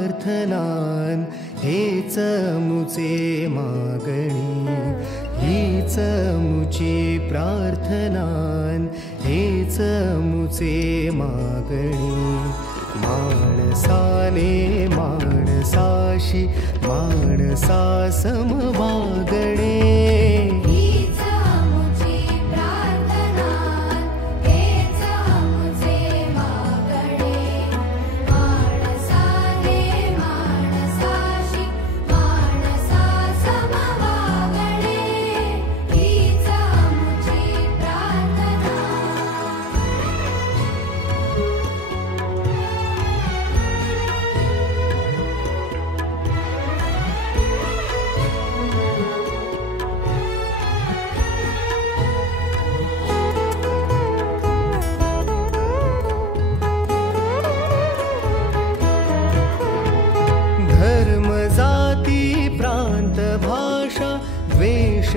प्रार्थनान हेच मुचे मागणी, हीच मुची प्रार्थनान हेच मुचे मागणी. माणसाने माणसाशी माणसा सम वागणे, धर्म जाती प्रांत भाषा द्वेष